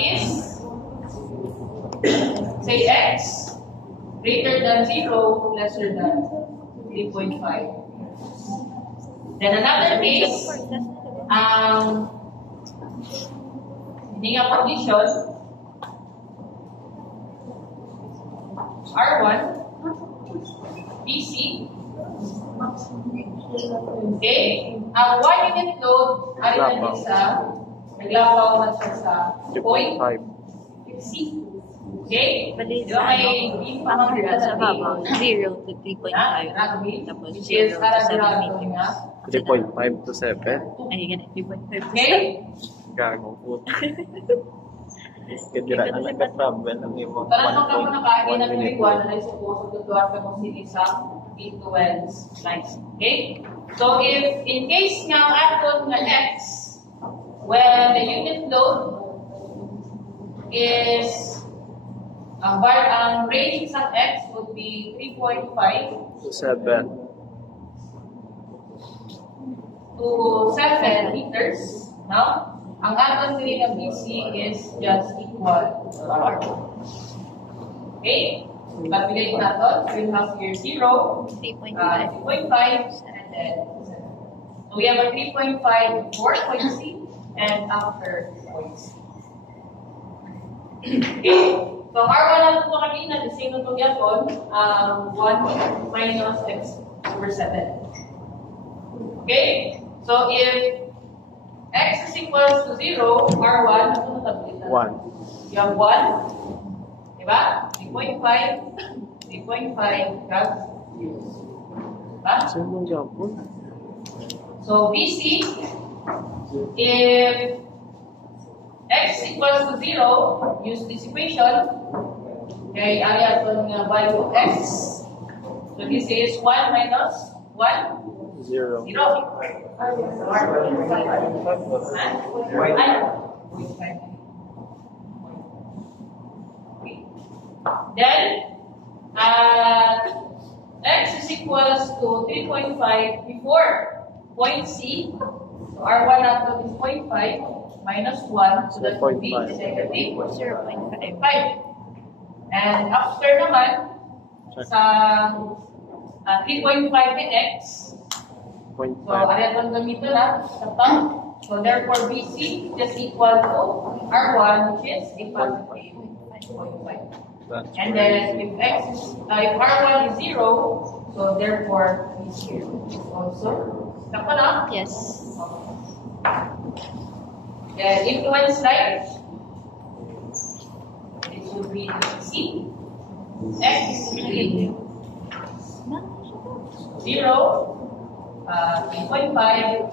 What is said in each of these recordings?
is, say x greater than 0, lesser than 3.5. Then another case, hindi nga condition, R1, BC, okay, ang 1 unit load, ay na sa, naglapaw na siya sa 0.5. Okay? Diba may Pangalawa sa baba, 0 to 3.5. Tapos 0 to 7 meters. 3.5 to 7. Ay, ganun, 3.5 to 7. Okay? Gagong puto. Kaya na nagka-travel ng ibang Karang ka mo nakain ng marijuana na suppose to tuwa ka mo sili sa influence lines. Okay? So, if in case nga aton nga x, when the unit load is ang range sa x would be 3.5 to 7. to 7 meters. Now, ang aton diri nga BC is just equal to R. Okay? Calculate natin. We have here 0, 3.5, and then 7. So we have a 3.5 before point C and after point C. Okay? So R1 natin po kanina, the same na ito yapon, 1 minus x over 7. Okay? So if x is equals to 0, R1, ito na tabulit na. 1. You have 1, diba? 3.5, 3.5, got 0. Diba? Saan mong Japon? So BC, if x equals to 0, use this equation. Okay, area itong value of x. So this is 1 minus 1, 0. 0. Then, x is equals to 3.5 before point C. So R1 natin is 0.5 minus 1, so that would be negative 0.5. And after naman, sa 3.5 ni x, so ariyan lang gamito na sa top. So therefore BC is equal to R1, which is a positive 0.5. And then if if R1 is 0, so therefore BC is also. Tapa na? Yes. Then influence line, it should be C. X is 0, 3.5,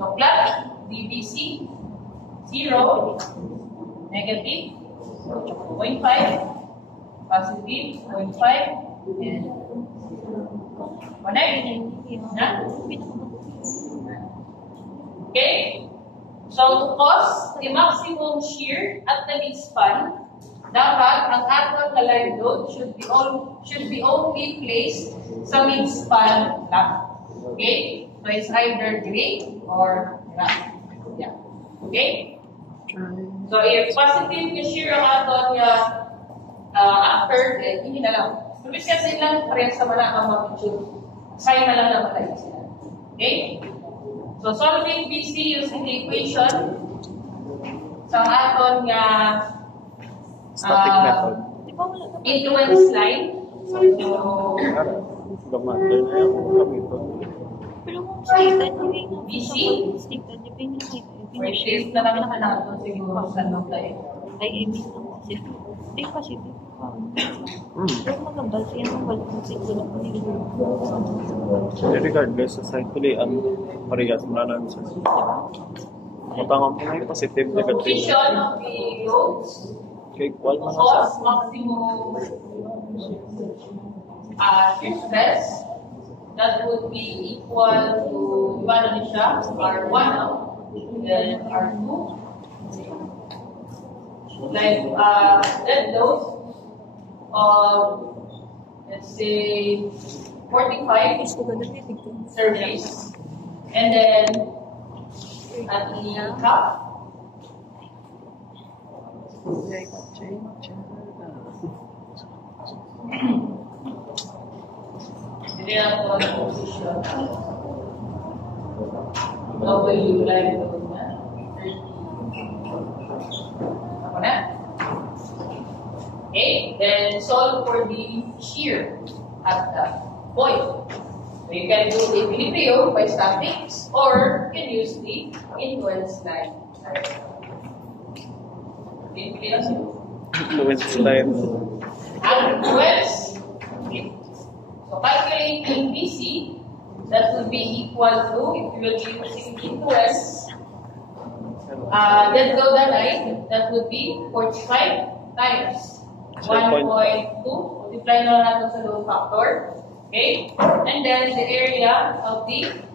so plot DBC, 0, negative, 0.5, positive, 0.5, and 1. Okay? So, to cause the maximum shear at the mid-span, dapat ang aton na line load should be only placed sa mid-span lang. Okay? So, it's either green or black. Yeah. Okay? So, if positive na shear ang aton after, then hindi na lang. Sabi kasi lang, parehas sa malakang magnitude. Sign na lang na malayo sila. Okay? So, solving BC using the equation sa aton nga static method. influence line. So, Gamander na yung gamito. Pero kung stated, hindi na. BC? Stated, depende sa which is na lang natin siguro sa nuklear. Ay, I mean, kasi, hindi kasi, pero magandang siya ng walang siguro ko nila. Regardless sa cycle, parehas mo na sa matangam po na yung positive, negative. Position of the loads, Okay, equal na cause maximum shear stress, that would be equal to, diba na siya, R1 now, then R2. Like, dead loads of, let's say, 45 surface, and then at i-half. Hindi na po ang position. W line doon na. 30. Ako na. Okay, then solve for the shear at the point. So you can do equilibrium by statics or you can use the influence line. Influence line. Influence. Okay. So calculating BC, that will be equal to, if you will be using influence, then go the line, that would be 45 times 1.2. Multiply na natin sa load factor. Okay? And then the area of the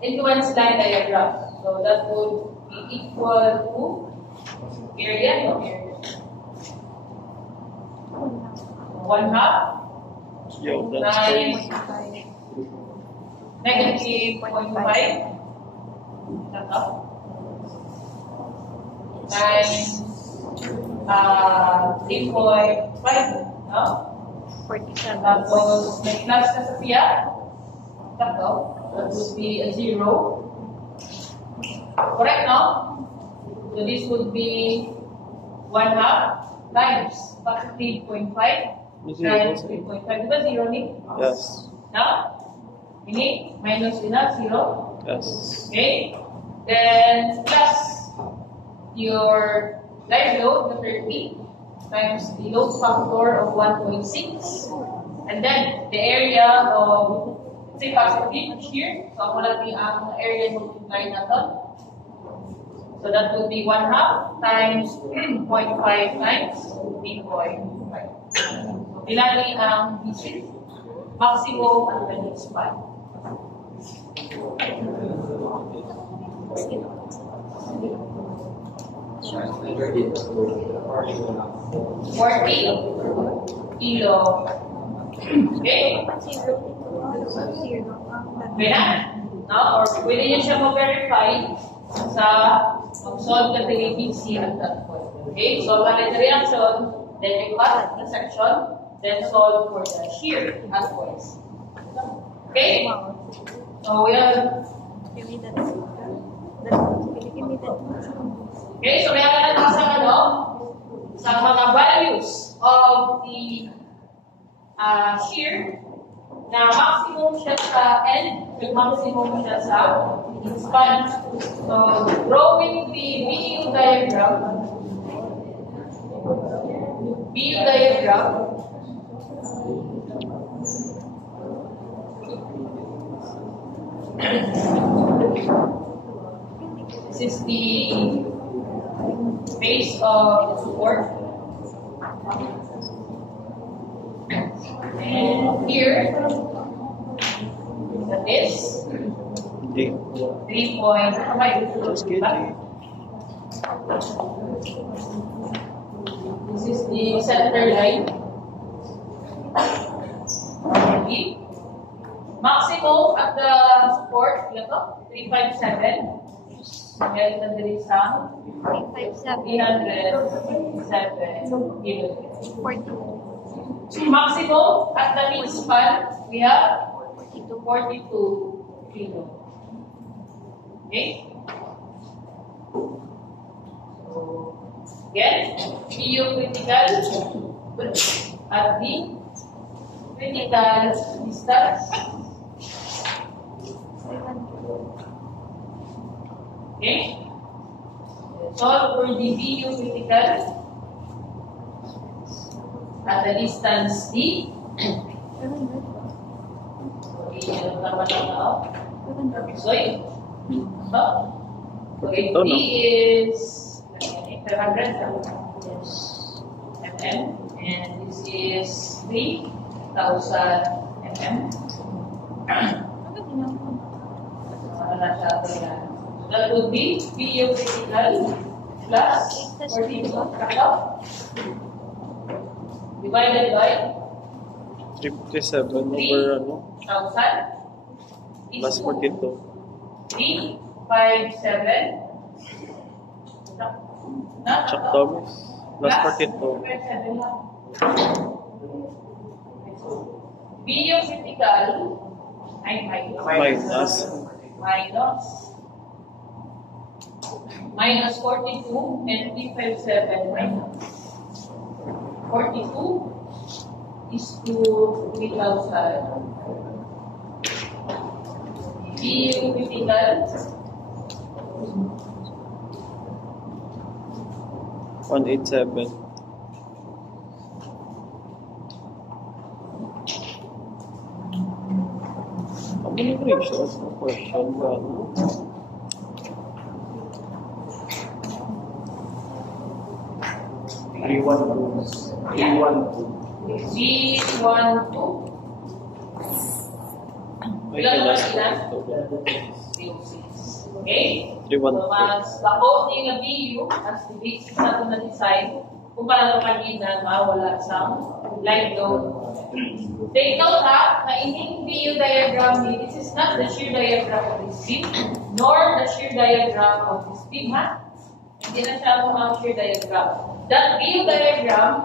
influence line diagram. So that would be equal to area, no area. 1/2 Yo, that's times negative 0.5. Times 3.5, no? 47. Tapos may plus na sa piya. Tatlo. That would be a 0. Correct, no? So this would be 1/2 times 3.5 times 3.5. Diba 0 ni? Yes. No? Ini minus din na 0. Yes. Okay? Then plus your live load, the 30, times the load factor of 1.6, and then the area of, say, positive here. So, ako natin ang area multiply na to. So, that would be 1/2 times 0.5 times 3.5. So, bilangin ang BC, maximum at the next span. 40 kilo. Okay? Okay na? No? Or pwede nyo siya ma-verify sa solve ka ng ABC at that point. Okay? Solve ka ng reaction, then you cut the section, then solve for the shear at points. Okay? So we have... Okay, so meron na tayo sa mga values of the shear na maximum siya sa end, maximum siya sa span. So, drawing the BU diagram, this is the base of the support. And here, that is 3.5. Just kidding. This is the center line. Okay. Maximum at the support, ito, 357. Meron na din sa 307 kilograms. Maximum at the mid-span, we have 42 kilograms. Okay? So, again, PU critical at the critical distance. Okay? Solve for the BU critical at the distance D. Okay, ano naman ang sorry. So, if D is 500 mm, and this is 3,000 mm. That would be PU critical plus 42 divided by 57 over ano? 3,000 Plus 42. 3, 5, 7. Chuck Thomas. Plus 42. 7 lang. B yung critical ay Minus. minus 42 and 357 minus 42 is to 3,000. B yung critical 187. Combination of question ba? C12. Ilan naman sila? 06. Okay? 312. So, mas the-coding na BU as the basis na ito na-design kung paano kanina mawala sa line load. Take note ha, na in BU diagram, this is not the shear diagram of this beam, nor the shear diagram of this beam ha. Hindi na siya ang shear diagram. That BU diagram